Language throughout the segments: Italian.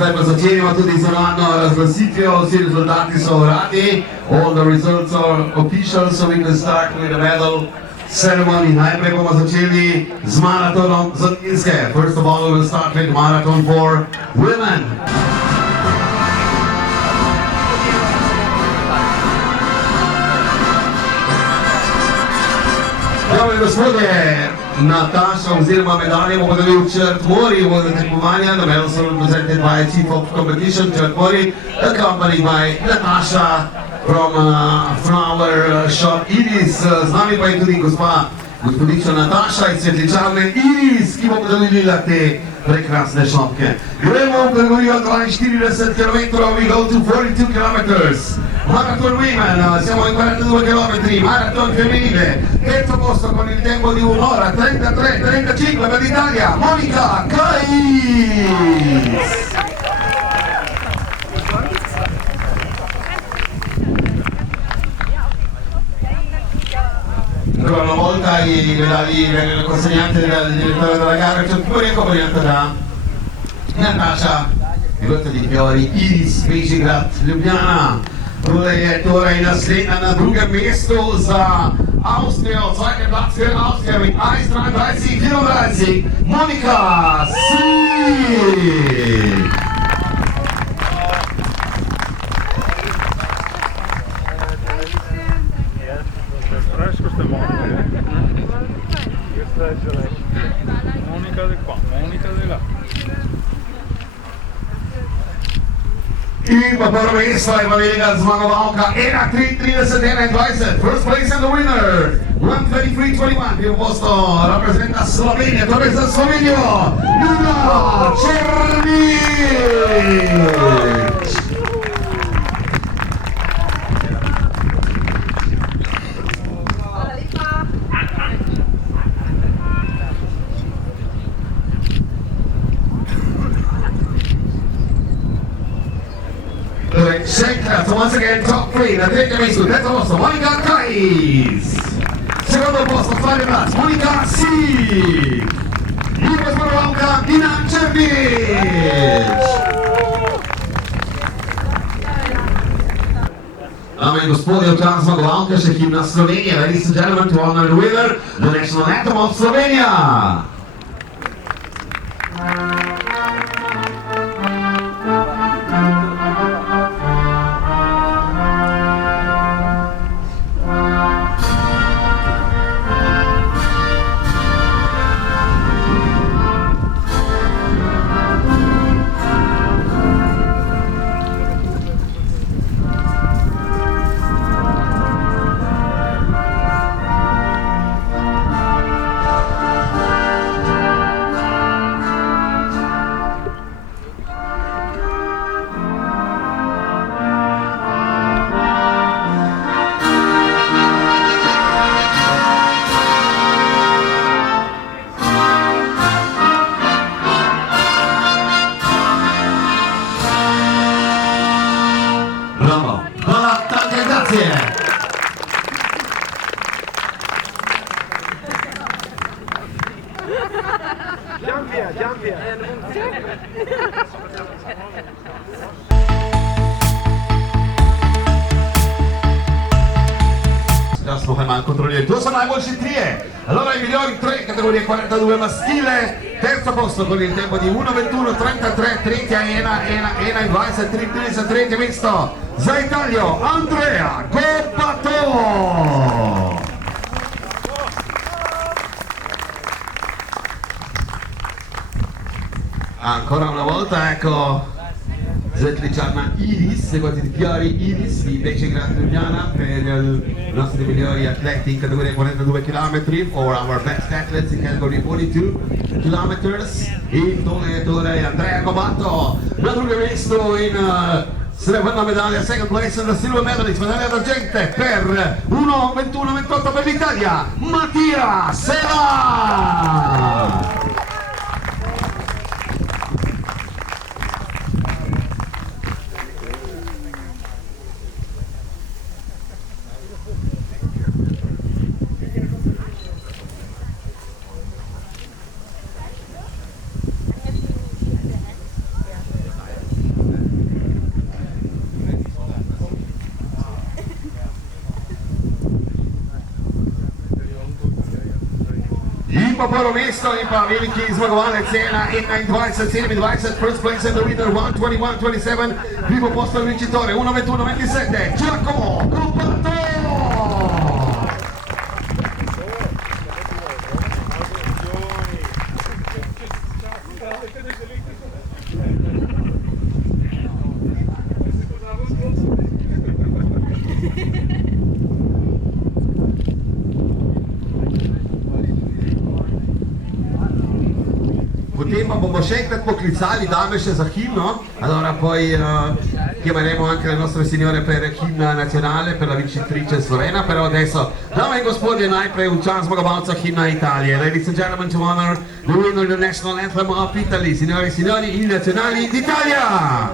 zdaj pa začenjamo tudi z uradno razglasitvijo. Vsi rezultati so uradni. All the results are official, so we can start with the medal ceremony. Najprej bomo začeli z maratonom za ženske. First of all, we will start with marathon for women. Dame in gospodje, Nataša oziroma medalje bo podelil Črt Mori v tekmovanja. The medals are represented by Chief of Competition Črt Mori, accompanied by Natasha from Flower Shop Iris. Z nami pa je tudi gospodična Nataša iz cvetličarne Iris, ki bo podelila te prekrasne šopke. Gremo v kategorijo 42 km, we go to 42 km. Marathon women, siamo in 42 km, marathon femminile, terzo posto con il tempo di 1 ora 33-35 per l'Italia, Monica Kais! Ancora una volta i medagli consegnati dal direttore della gara, c'è pure accompagnata da Natasha, pilota di fiori Iris Visegrad Ljubljana. Tutaj je torej naslednja na drugem mestu za Avstrijo, zweite Platz für Austria mit 1:33:34, Monika Sieg! Monica di qua, Monica di là. In pa prvo mesto je velikega zmagovalka 1:33:21, first place and the winner 1:33:21, prvo posto reprezenta Slovenija, torej za Slovenijo Ljuba Černič. Shaker, so once again top 3, na tretjem mestu, terzo posto, Monika Kais. Secondo posto, zweite Platz, Monika Sieg. Druga zmagovalka, Nina Černič. Dame in gospodje, v čas zmagovalke še himna Slovenije. Ladies and gentlemen, to honor the winner, the national anthem of Slovenia. Bravo, hvala, tante grazie! Jump here. Teraz noch einmal kontrollieren. Tu sono najboljši trije. Allora i migliori 3, categoria 42 maschile, terzo posto con il tempo di 1:21:33, tretja 1:21:33, tretje mesto za Italijo, Andrea Coppato. Ancora una volta, ecco, cvetličarna Iris, seguiti di fiori Iris di Visegrad Ljubljana per i nostri migliori atleti in categoria 42 km, for our best athletes in category 42 km, in Tolettore Andrea Coppato, na drugem mestu in srebrna medaglia, second place and the silver medalist, medaglia d'argente per 1:21:28 per l'Italia, Mattia Sela! Poporo mesto in pa veliki zmagovalec cena 21-27, first place and the winner 121-27, primo posto il vincitore 1-21-27, Giacomo Compato! Potem pa bomo še enkrat poklicali dame še za himno, allora poi chiameremo anche le nostre signore per himna nazionale, per la vincitrice slovena, però adesso, dame in gospodje, najprej v čas zmagovalca himna Italije. Ladies and gentlemen, to honor the winner of the national anthem of Italy, signore e signori, i nazionali d'Italia!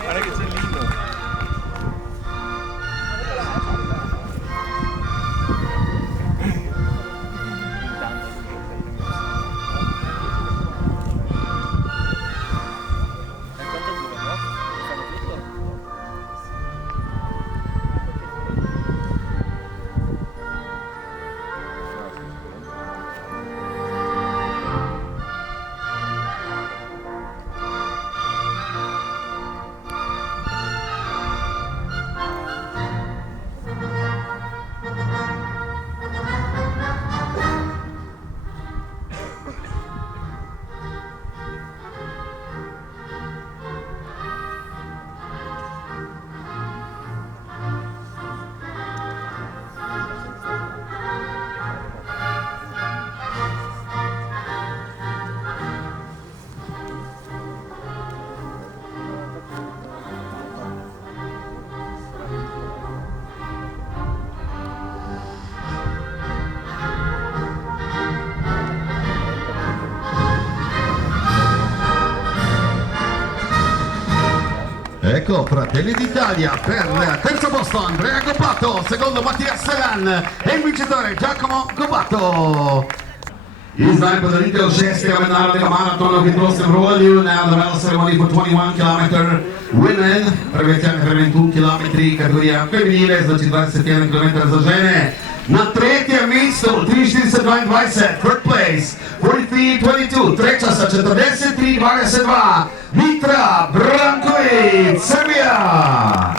Guarda che c'è l'inno. Ecco, Fratelli d'Italia per terzo posto Andrea Gobbato, secondo Mattia Selan e il vincitore Giacomo Gobbato. Izdaje podaritev 6. mednarodnega maratona v hitrostnem rolju na the medal ceremony for 21 km women, prevenzione per 21 km kategorija femminile, znači 21 km za žene. Na tretjem mestu 43-22, third place 43-22, treća sa 43-22, Mitra Branković, Srbija.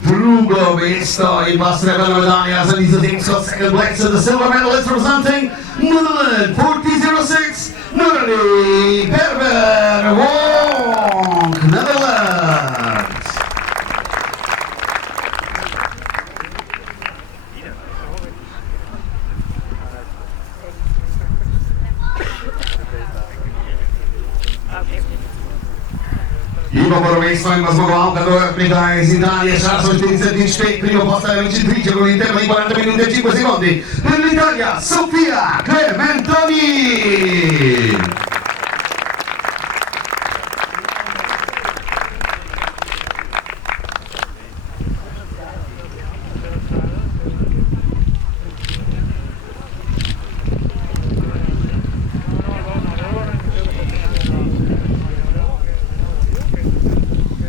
Drugo mesto in vostra bella medaglia za Nizozemsko, second place and the silver medalist representing Netherlands, 40-06, Nurali Berber Wong, Netherlands. In Poporo mesto in zmagovalka druga prihaja iz Italije, čas 45, primo postaja vincitrice con l'interno di 40 minuti e 5 secondi per l'Italia, Sofia Clementoni!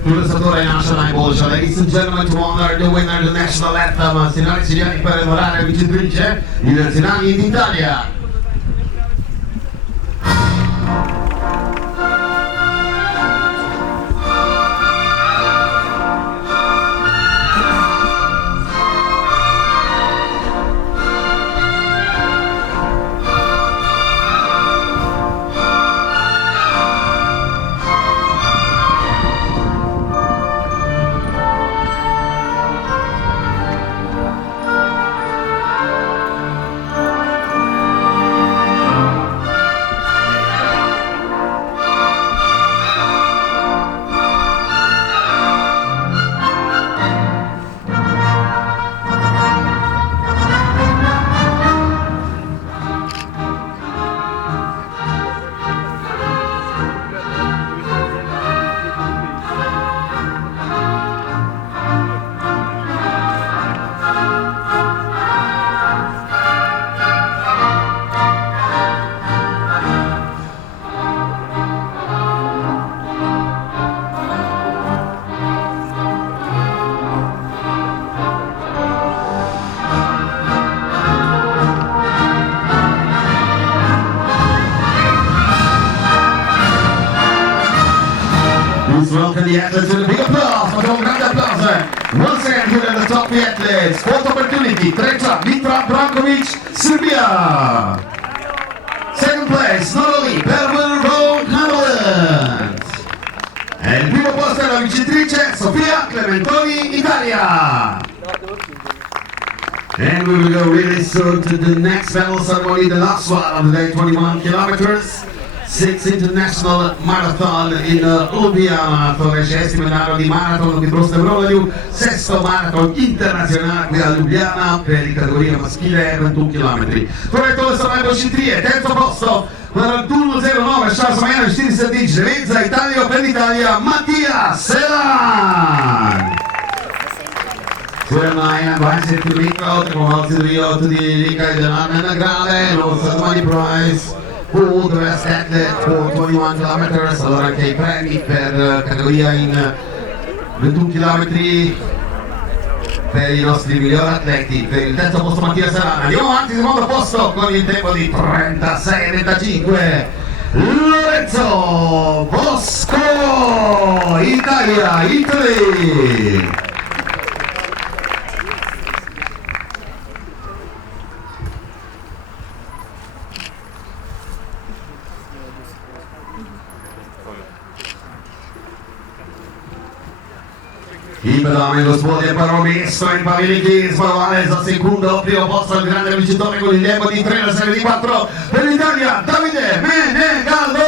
Organizzatore nazionale Bolscia, ladies and gentlemen, to honor the winner of the national anthem, signori e signori, per onorare la vincitrice, i nazionali d'Italia. Please welcome the athletes with a big applause. Facciamo un grande applauso. Once again, here are the top 3 athletes. Fourth opportunity, Treća Mitra Brankovic, Serbia. Second place, not only Berber Road, Netherlands. E il primo posto è la vincitrice Sofia Clementoni, Italia. And we will go really soon to the next medal ceremony, the last one of the day, 21 kilometers. 6 International Marathon in Ljubljana, 60 anno di marathon di prosto Euroliju, sesto marathon internazionale qui a Ljubljana per la categoria maschile 21 km. Torretto Saverio Citrie, terzo posto, 41.09, Charles Magano, 4 Revezza, Italia per l'Italia, Mattia Selan. Turnaien wijst het publiek uit, de promotie de wereld die liga de naam en de grade, en also the money prize. For the best athlete for 21 km, allora anche i premi per categoria in 21 km per i nostri migliori atleti. Per il terzo posto Mattia Serrano, andiamo avanti, secondo posto con il tempo di 36,25. Lorenzo Bosco, Italia, Italy. I pedali lo svuote per Romesso in Paviliki, Spavale al secondo, primo posto il grande vincitore con il tempo di 3,6,4 per l'Italia, Davide Menegaldo!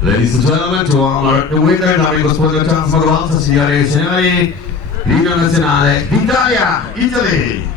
Ladies and gentlemen, to honor the winner, dammi gospodine Transformato, signore e signori, l'inno nazionale d'Italia, Italy!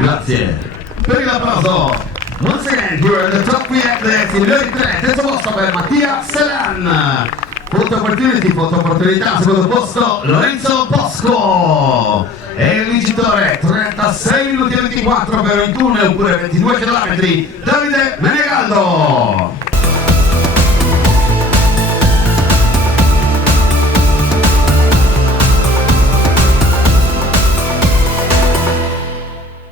Grazie per l'applauso. Once again, here are the top 3 athletes in Lodi 3, terzo posto per Mattia Selan. Foto opportunità, secondo posto Lorenzo Bosco. E il vincitore 36 minuti e 24 per 21 oppure 22 km, Davide Menegaldo.